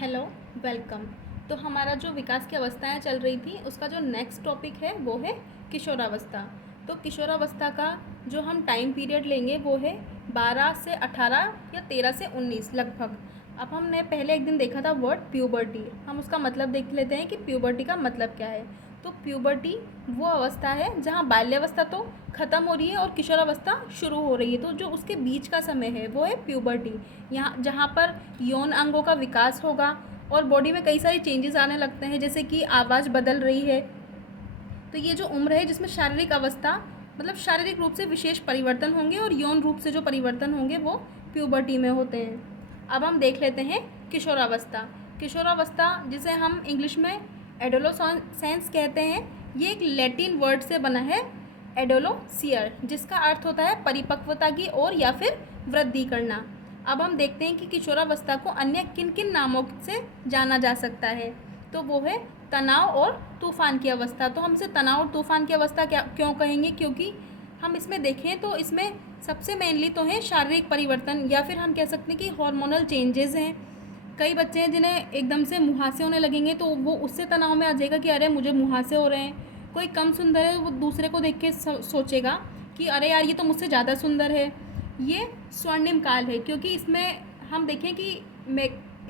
Hello, welcome. तो हमारा जो विकास की अवस्थाएं चल रही थी उसका जो नेक्स्ट टॉपिक है वो है किशोरावस्था। तो किशोरावस्था का जो हम टाइम पीरियड लेंगे वो है 12 से 18 या 13 से 19 लगभग। अब हमने पहले एक दिन देखा था वर्ड प्यूबर्टी, हम उसका मतलब देख लेते हैं कि प्यूबर्टी का मतलब क्या है। तो प्यूबर्टी वो अवस्था है जहाँ बाल्यावस्था तो ख़त्म हो रही है और किशोरावस्था शुरू हो रही है, तो जो उसके बीच का समय है वो है प्यूबर्टी। यहाँ जहाँ पर यौन अंगों का विकास होगा और बॉडी में कई सारे चेंजेस आने लगते हैं, जैसे कि आवाज़ बदल रही है। तो ये जो उम्र है जिसमें शारीरिक अवस्था मतलब शारीरिक रूप से विशेष परिवर्तन होंगे और यौन रूप से जो परिवर्तन होंगे वो प्यूबर्टी में होते हैं। अब हम देख लेते हैं किशोरावस्था। किशोरावस्था जिसे हम इंग्लिश में एडोलोसेंस कहते हैं, ये एक लैटिन वर्ड से बना है एडोलोसियर, जिसका अर्थ होता है परिपक्वता की ओर या फिर वृद्धि करना। अब हम देखते हैं कि किशोरावस्था को अन्य किन किन नामों से जाना जा सकता है। तो वो है तनाव और तूफ़ान की अवस्था। तो हम इसे तनाव और तूफ़ान की अवस्था क्यों कहेंगे, क्योंकि हम इसमें देखें तो इसमें सबसे मेनली तो है शारीरिक परिवर्तन, या फिर हम कह सकते हैं कि हार्मोनल चेंजेस हैं। कई बच्चे हैं जिन्हें एकदम से मुहासे होने लगेंगे तो वो उससे तनाव में आ जाएगा कि अरे मुझे मुहासे हो रहे हैं। कोई कम सुंदर है वो दूसरे को देख के सोचेगा कि अरे यार ये तो मुझसे ज़्यादा सुंदर है। ये स्वर्णिम काल है, क्योंकि इसमें हम देखें कि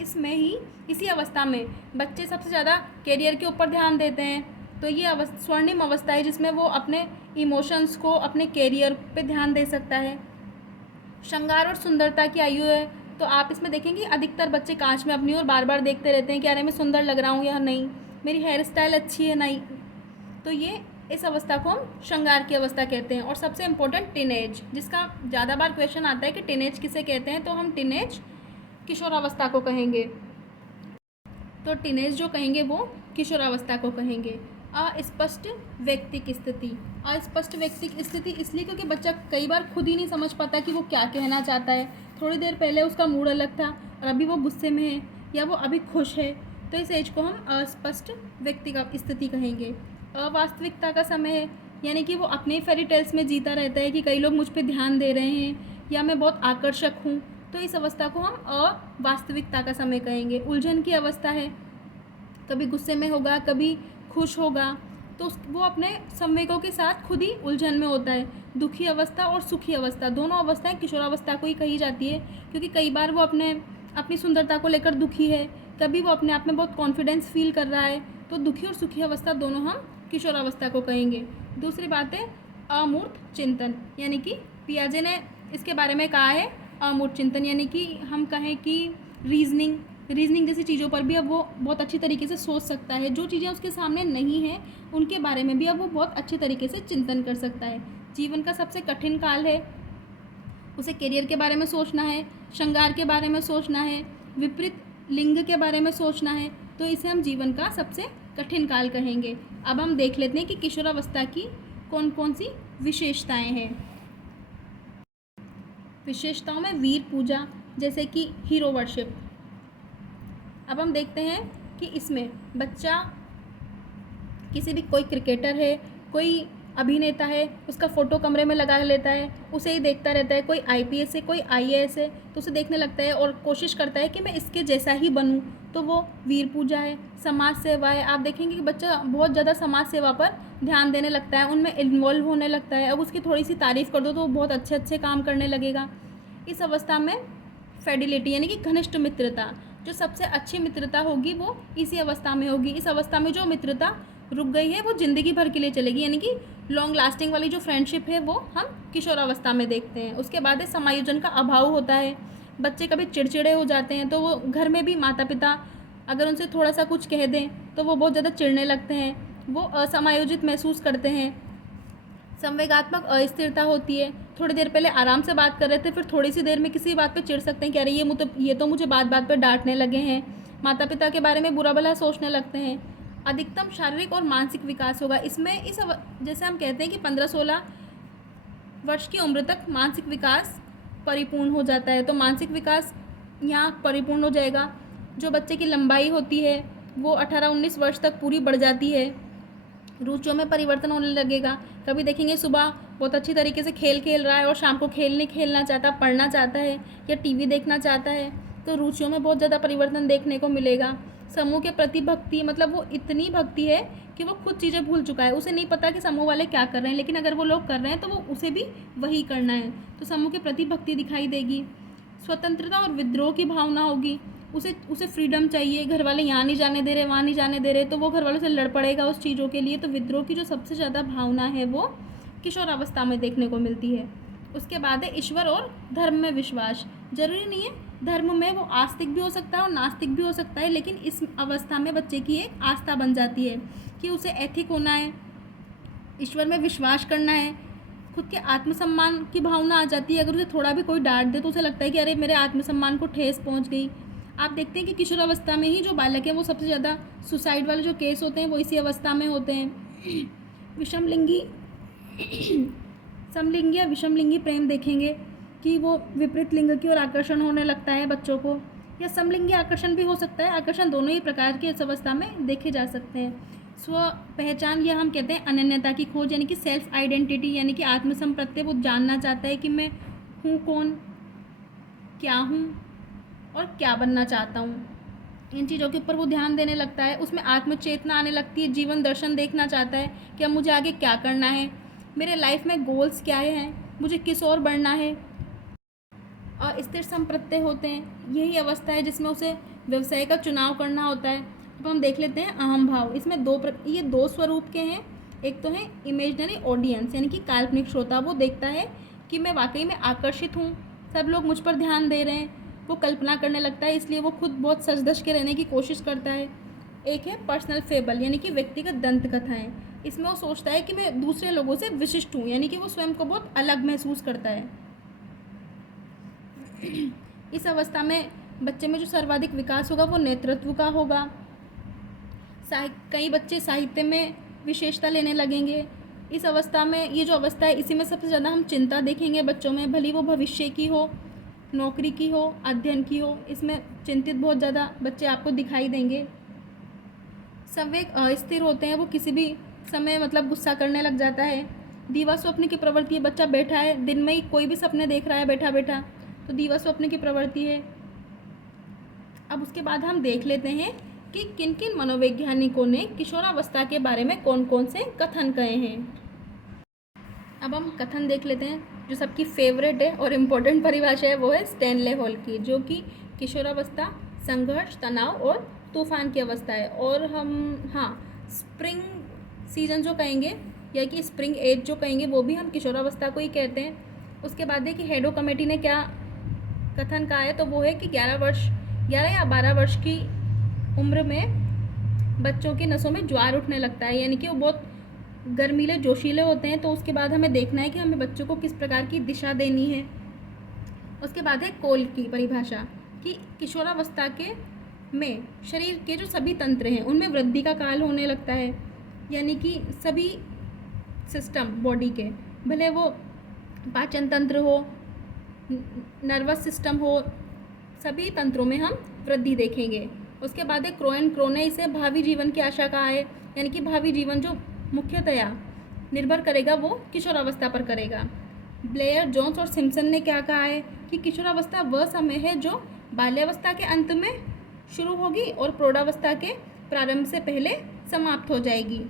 इसमें ही इसी अवस्था में बच्चे सबसे ज़्यादा करियर के ऊपर ध्यान देते हैं। तो ये स्वर्णिम अवस्था है जिसमें वो अपने इमोशंस को अपने करियर पे ध्यान दे सकता है। श्रृंगार और सुंदरता की आयु है, तो आप इसमें देखेंगे अधिकतर बच्चे कांच में अपनी ओर बार बार देखते रहते हैं कि अरे मैं सुंदर लग रहा हूँ या नहीं, मेरी हेयर स्टाइल अच्छी है नहीं। तो ये इस अवस्था को हम श्रृंगार की अवस्था कहते हैं। और सबसे इम्पोर्टेंट टीनेज, जिसका ज़्यादा बार क्वेश्चन आता है कि टीनेज किसे कहते हैं, तो हम टीनेज किशोरावस्था को कहेंगे। तो टीनेज जो कहेंगे वो किशोरावस्था को कहेंगे। अस्पष्ट व्यक्तिक स्थिति। अस्पष्ट व्यक्तिक स्थिति इसलिए क्योंकि बच्चा कई बार खुद ही नहीं समझ पाता कि वो क्या कहना चाहता है। थोड़ी देर पहले उसका मूड अलग था और अभी वो गुस्से में है या वो अभी खुश है, तो इस एज को हम अस्पष्ट व्यक्तिगत स्थिति कहेंगे। अवास्तविकता का समय है, यानी कि वो अपने फेरी टेल्स में जीता रहता है कि कई लोग मुझ पर ध्यान दे रहे हैं या मैं बहुत आकर्षक हूँ, तो इस अवस्था को हम अवास्तविकता का समय कहेंगे। उलझन की अवस्था है, कभी गुस्से में होगा कभी खुश होगा, तो वो अपने संवेगों के साथ खुद ही उलझन में होता है। दुखी अवस्था और सुखी अवस्था दोनों अवस्थाएं किशोरावस्था को ही कही जाती है, क्योंकि कई बार वो अपनी सुंदरता को लेकर दुखी है, कभी वो अपने आप में बहुत कॉन्फिडेंस फील कर रहा है। तो दुखी और सुखी अवस्था दोनों हम किशोरावस्था को कहेंगे। दूसरी बात है अमूर्त चिंतन, यानी कि पियाजे ने इसके बारे में कहा है अमूर्त चिंतन, यानी कि हम कहें कि रीजनिंग जैसी चीज़ों पर भी अब वो बहुत अच्छी तरीके से सोच सकता है। जो चीज़ें उसके सामने नहीं हैं उनके बारे में भी अब वो बहुत अच्छे तरीके से चिंतन कर सकता है। जीवन का सबसे कठिन काल है, उसे करियर के बारे में सोचना है, श्रृंगार के बारे में सोचना है, विपरीत लिंग के बारे में सोचना है, तो इसे हम जीवन का सबसे कठिन काल कहेंगे। अब हम देख लेते हैं कि किशोरावस्था की कौन कौन सी विशेषताएं हैं। विशेषताओं में वीर पूजा, जैसे कि हीरो वर्शिप। अब हम देखते हैं कि इसमें बच्चा किसी भी कोई क्रिकेटर है, कोई अभिनेता है, उसका फ़ोटो कमरे में लगा लेता है, उसे ही देखता रहता है। कोई आईपीएस है, कोई आईएएस है, तो उसे देखने लगता है और कोशिश करता है कि मैं इसके जैसा ही बनूं, तो वो वीर पूजा है। समाज सेवा है, आप देखेंगे कि बच्चा बहुत ज़्यादा समाज सेवा पर ध्यान देने लगता है, उनमें इन्वॉल्व होने लगता है। अब उसकी थोड़ी सी तारीफ़ कर दो तो वो बहुत अच्छे अच्छे काम करने लगेगा। इस अवस्था में फेडिलिटी यानी कि घनिष्ठ मित्रता, जो सबसे अच्छी मित्रता होगी वो इसी अवस्था में होगी। इस अवस्था में जो मित्रता रुक गई है वो ज़िंदगी भर के लिए चलेगी, यानी कि लॉन्ग लास्टिंग वाली जो फ्रेंडशिप है वो हम किशोरावस्था में देखते हैं। उसके बाद समायोजन का अभाव होता है, बच्चे कभी चिड़चिड़े हो जाते हैं, तो वो घर में भी माता पिता अगर उनसे थोड़ा सा कुछ कह दें तो वो बहुत ज़्यादा चिढ़ने लगते हैं, वो असमायोजित महसूस करते हैं। संवेगात्मक अस्थिरता होती है, थोड़ी देर पहले आराम से बात कर रहे थे, फिर थोड़ी सी देर में किसी बात पे चिढ़ सकते हैं कि अरे ये तो मुझे बात बात पे डांटने लगे हैं। माता पिता के बारे में बुरा भला सोचने लगते हैं। अधिकतम शारीरिक और मानसिक विकास होगा इसमें। जैसे हम कहते हैं कि 15-16 वर्ष की उम्र तक मानसिक विकास परिपूर्ण हो जाता है, तो मानसिक विकास यहाँ परिपूर्ण हो जाएगा। जो बच्चे की लंबाई होती है वो 18-19 वर्ष तक पूरी बढ़ जाती है। रुचियों में परिवर्तन होने लगेगा, कभी देखेंगे सुबह बहुत अच्छी तरीके से खेल रहा है और शाम को खेल नहीं खेलना चाहता, पढ़ना चाहता है या टीवी देखना चाहता है। तो रुचियों में बहुत ज़्यादा परिवर्तन देखने को मिलेगा। समूह के प्रति भक्ति, मतलब वो इतनी भक्ति है कि वो खुद चीज़ें भूल चुका है, उसे नहीं पता कि समूह वाले क्या कर रहे हैं, लेकिन अगर वो लोग कर रहे हैं तो वो उसे भी वही करना है, तो समूह के प्रति भक्ति दिखाई देगी। स्वतंत्रता और विद्रोह की भावना होगी, उसे उसे फ्रीडम चाहिए, घर वाले यहाँ नहीं जाने दे रहे, वहाँ नहीं जाने दे रहे, तो वो घर वालों से लड़ पड़ेगा उस चीज़ों के लिए। तो विद्रोह की जो सबसे ज़्यादा भावना है वो किशोरावस्था में देखने को मिलती है। उसके बाद है ईश्वर और धर्म में विश्वास। जरूरी नहीं है धर्म में वो आस्तिक भी हो सकता है और नास्तिक भी हो सकता है, लेकिन इस अवस्था में बच्चे की एक आस्था बन जाती है कि उसे एथिक होना है, ईश्वर में विश्वास करना है, खुद के आत्मसम्मान की भावना आ जाती है। अगर उसे थोड़ा भी कोई डांट दे तो उसे लगता है कि अरे मेरे आत्मसम्मान को ठेस पहुंच गई। आप देखते हैं कि किशोरावस्था में ही जो बालक हैं वो सबसे ज़्यादा सुसाइड वाले जो केस होते हैं वो इसी अवस्था में होते हैं। विषमलिंगी समलिंगी या विषमलिंगी प्रेम देखेंगे कि वो विपरीत लिंग की ओर आकर्षण होने लगता है बच्चों को, या समलिंगी आकर्षण भी हो सकता है। आकर्षण दोनों ही प्रकार के इस अवस्था में देखे जा सकते हैं। स्व पहचान, या हम कहते हैं अनन्यता की खोज, यानी कि सेल्फ आइडेंटिटी, यानी कि आत्मसंप्रत्यय। वो जानना चाहता है कि मैं हूँ कौन, क्या हूँ और क्या बनना चाहता हूँ। इन चीज़ों के ऊपर वो ध्यान देने लगता है। उसमें आत्मचेतना आने लगती है, जीवन दर्शन देखना चाहता है कि अब मुझे आगे क्या करना है, मेरे लाइफ में गोल्स क्या हैं, मुझे किस ओर बढ़ना है। और स्थिर संप्रत्यय होते हैं, यही अवस्था है जिसमें उसे व्यवसाय का चुनाव करना होता है। अब हम देख लेते हैं अहम भाव। इसमें ये दो स्वरूप के हैं। एक तो है इमेजिनरी ऑडियंस, यानी कि काल्पनिक श्रोता, वो देखता है कि मैं वाकई में आकर्षित हूँ, सब लोग मुझ पर ध्यान दे रहे हैं, वो कल्पना करने लगता है, इसलिए वो खुद बहुत सच धज के रहने की कोशिश करता है। एक है पर्सनल फेबल, यानी कि व्यक्तिगत दंत कथाएँ। इसमें वो सोचता है कि मैं दूसरे लोगों से विशिष्ट हूँ, यानी कि वो स्वयं को बहुत अलग महसूस करता है। इस अवस्था में बच्चे में जो सर्वाधिक विकास होगा वो नेतृत्व का होगा। कई बच्चे साहित्य में विशेषता लेने लगेंगे। इस अवस्था में, ये जो अवस्था है, इसी में सबसे ज़्यादा हम चिंता देखेंगे बच्चों में, भली वो भविष्य की हो, नौकरी की हो, अध्ययन की हो, इसमें चिंतित बहुत ज़्यादा बच्चे आपको दिखाई देंगे। संवेग अस्थिर होते हैं, वो किसी भी समय मतलब गुस्सा करने लग जाता है। दीवा स्वप्न की प्रवृत्ति है, बच्चा बैठा है दिन में ही कोई भी सपने देख रहा है बैठा बैठा, तो दीवा स्वप्न की प्रवृत्ति है। अब उसके बाद हम देख लेते हैं कि किन किन मनोवैज्ञानिकों ने किशोरावस्था के बारे में कौन कौन से कथन कहे हैं। अब हम कथन देख लेते हैं। जो सबकी फेवरेट है और इम्पोर्टेंट परिभाषा है वो है स्टैनले हॉल की, जो कि किशोरावस्था संघर्ष, तनाव और तूफान की अवस्था है। और हम स्प्रिंग सीजन जो कहेंगे, या कि स्प्रिंग एज जो कहेंगे, वो भी हम किशोरावस्था को ही कहते हैं। उसके बाद है कि हेडो कमेटी ने क्या कथन कहा है, तो वो है कि 11 या 12 वर्ष की उम्र में बच्चों की नसों में ज्वार उठने लगता है, यानी कि वो बहुत गर्मीले जोशीले होते हैं। तो उसके बाद हमें देखना है कि हमें बच्चों को किस प्रकार की दिशा देनी है। उसके बाद है कोल की परिभाषा कि किशोरावस्था के में शरीर के जो सभी तंत्र हैं उनमें वृद्धि का काल होने लगता है, यानी कि सभी सिस्टम बॉडी के, भले वो पाचन तंत्र हो, नर्वस सिस्टम हो, सभी तंत्रों में हम वृद्धि देखेंगे। उसके बाद है क्रोने, इसे भावी जीवन की आशा कहा है, यानी कि भावी जीवन जो मुख्यतया निर्भर करेगा वो किशोरावस्था पर करेगा। ब्लेयर, जोन्स और सिम्पसन ने क्या कहा है कि किशोरावस्था वह समय है जो बाल्यावस्था के अंत में शुरू होगी और प्रौढ़ावस्था के प्रारंभ से पहले समाप्त हो जाएगी।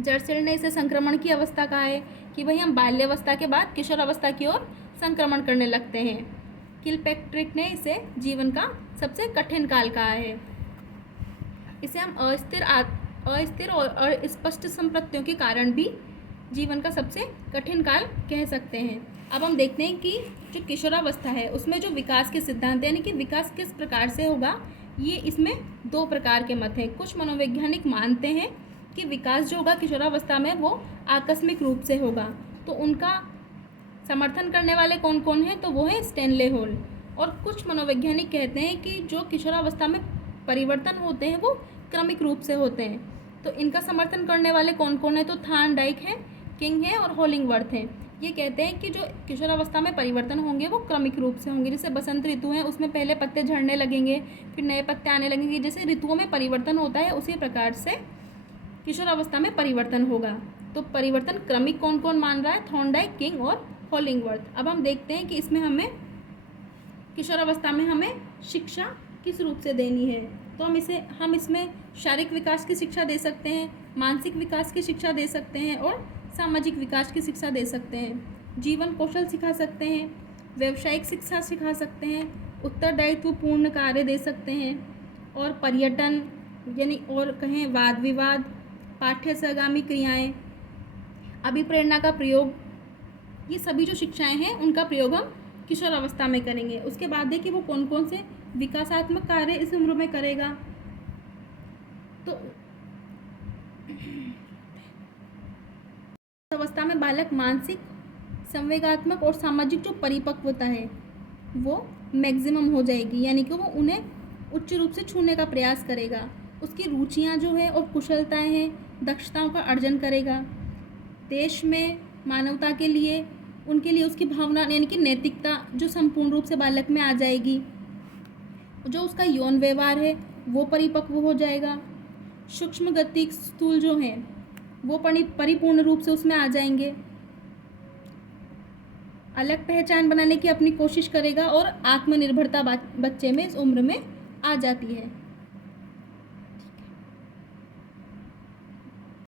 जर्सिल ने इसे संक्रमण की अवस्था कहा है कि वही हम बाल्यावस्था के बाद किशोरावस्था की ओर संक्रमण करने लगते हैं। किलपैट्रिक ने इसे जीवन का सबसे कठिन काल कहा है। इसे हम अस्थिर और अस्पष्ट संप्रत्तियों के कारण भी जीवन का सबसे कठिन काल कह सकते हैं। अब हम देखते हैं कि जो किशोरावस्था है उसमें जो विकास के सिद्धांत यानी कि विकास किस प्रकार से होगा, ये इसमें दो प्रकार के मत हैं। कुछ मनोवैज्ञानिक मानते हैं कि विकास जो होगा किशोरावस्था में वो आकस्मिक रूप से होगा, तो उनका समर्थन करने वाले कौन कौन हैं, तो वो है स्टैनले हॉल। और कुछ मनोवैज्ञानिक कहते हैं कि जो किशोरावस्था में परिवर्तन होते हैं वो क्रमिक रूप से होते हैं। तो इनका समर्थन करने वाले कौन कौन है, तो थार्नडाइक है, किंग है और होलिंगवर्थ है। ये कहते हैं कि जो किशोरावस्था में परिवर्तन होंगे वो क्रमिक रूप से होंगे। जैसे बसंत ऋतु है, उसमें पहले पत्ते झड़ने लगेंगे, फिर नए पत्ते आने लगेंगे। जैसे ऋतुओं में परिवर्तन होता है उसी प्रकार से किशोरावस्था में परिवर्तन होगा। तो परिवर्तन क्रमिक कौन कौन मान रहा है, थॉर्नडाइक, किंग और होलिंगवर्थ। अब हम देखते हैं कि इसमें हमें किशोरावस्था में हमें शिक्षा किस रूप से देनी है। तो हम इसमें शारीरिक विकास की शिक्षा दे सकते हैं, मानसिक विकास की शिक्षा दे सकते हैं और सामाजिक विकास की शिक्षा दे सकते हैं। जीवन कौशल सिखा सकते हैं, व्यावसायिक शिक्षा सिखा सकते हैं, उत्तरदायित्व पूर्ण कार्य दे सकते हैं और पर्यटन यानी और कहें वाद विवाद, पाठ्य सहगामी क्रियाएं, अभिप्रेरणा का प्रयोग, ये सभी जो शिक्षाएं हैं उनका प्रयोग हम किशोरावस्था में करेंगे। उसके बाद देखिए वो कौन कौन से विकासात्मक कार्य इस उम्र में करेगा। तो अवस्था में बालक मानसिक, संवेगात्मक और सामाजिक जो परिपक्वता है वो मैक्सिमम हो जाएगी, यानी कि वो उन्हें उच्च रूप से छूने का प्रयास करेगा। उसकी रुचियां जो है और कुशलताएं हैं, दक्षताओं का अर्जन करेगा। देश में मानवता के लिए, उनके लिए उसकी भावना यानी कि नैतिकता जो संपूर्ण रूप से बालक में आ जाएगी। जो उसका यौन व्यवहार है वो परिपक्व हो जाएगा। सूक्ष्म गति स्थूल जो हैं वो परिपूर्ण रूप से उसमें आ जाएंगे। अलग पहचान बनाने की अपनी कोशिश करेगा और आत्मनिर्भरता बच्चे में इस उम्र में आ जाती है।